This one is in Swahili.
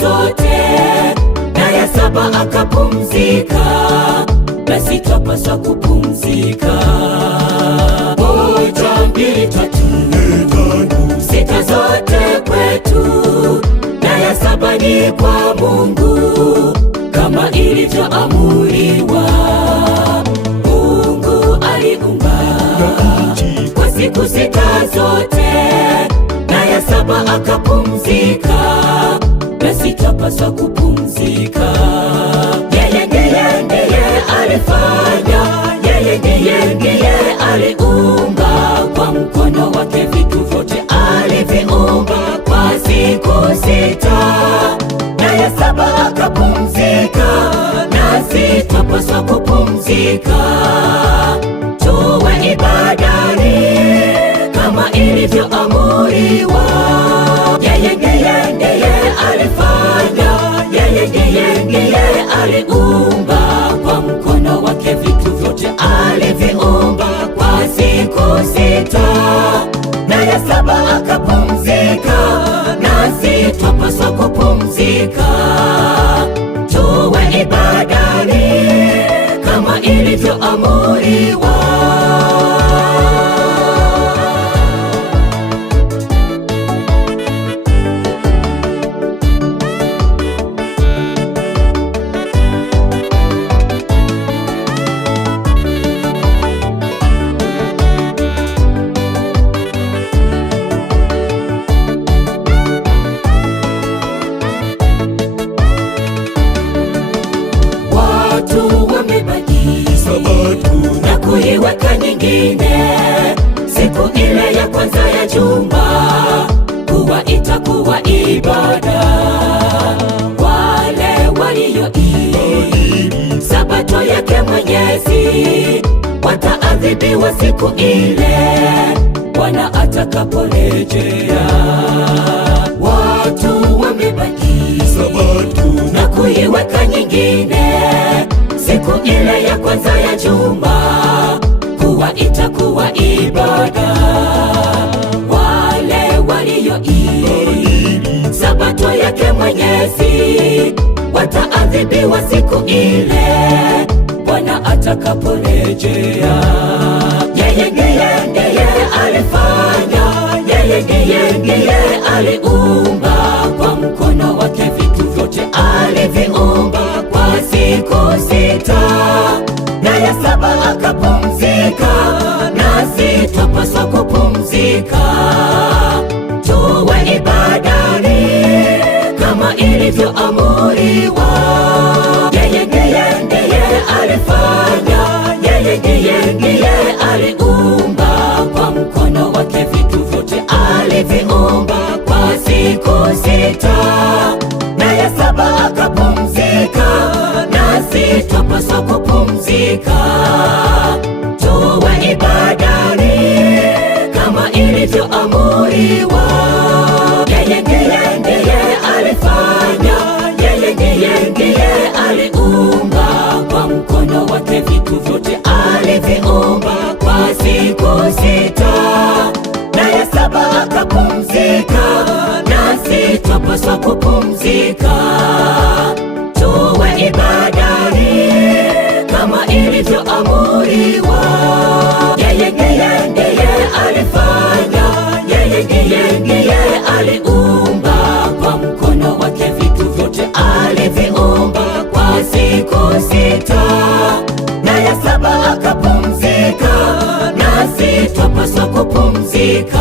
zote, na ya saba akapumzika, nasi twapaswa kupumzika. Moja, mbili, tatu, nne, tano, sita zote kwetu, na ya saba ni kwa Mungu kama ilivyoamuriwa. Mungu aliumba kwa siku sita zote, na ya saba akapumzika, nasi twapaswa kupumzika. Yeye ndiye alifanya, yeye ndiye aliumba kwa mkono wake vitu vyote aliviumba kwa siku sita, na ya saba akapumzika, nasi twapaswa kupumzika. Tuwe ibadani kama ilivyoamuriwa. Yeye ndiye alifanya, yeye ndiye aliumba kwa mkono wake vitu vyote aliviumba kwa siku sita, na ya saba akapumzika, nasi twapaswa kupumzika. Tuwe ibadani kama ilivyoamuriwa. Na kuiweka nyingine siku ile ya kwanza ya juma kuwa itakuwa ibada. Wale walioii sabato yake Mwenyezi wataadhibiwa siku ile Bwana atakaporejea. Watu wamebaki sabato na kuiweka nyingine siku ile ya kwanza ya juma kuwa itakuwa ibada. Wale walioii sabato yake Mwenyezi wataadhibiwa siku ile Bwana atakaporejea. Yeye ndiye alifanya, yeye ndiye aliumba kwa mkono wake vitu vyote aliviumba kwa siku sita, na ya saba akapumzika, nasi twapaswa kupumzika. Tuwe ibadani kama ilivyoamuriwa. Yeye ndiye alifanya, yeye ndiye aliumba kwa mkono wake vitu vyote aliviumba kwa siku sita, na ya saba akapumzika, nasi twapaswa kupumzika. Tuwe ibadani kama ilivyoamuriwa. Yeye ndiye alifanya, yeye ndiye aliumba kwa mkono wake vitu vyote aliviumba kwa siku sita, na ya saba akapumzika, nasi twapaswa kupumzika. Tuwe ibadani kama ilivyoamuriwa. Yeye ndiye alifanya, yeye ndiye aliumba kwa mkono wake vitu vyote aliviumba kwa siku sita, na ya saba akapumzika, nasi twapaswa kupumzika.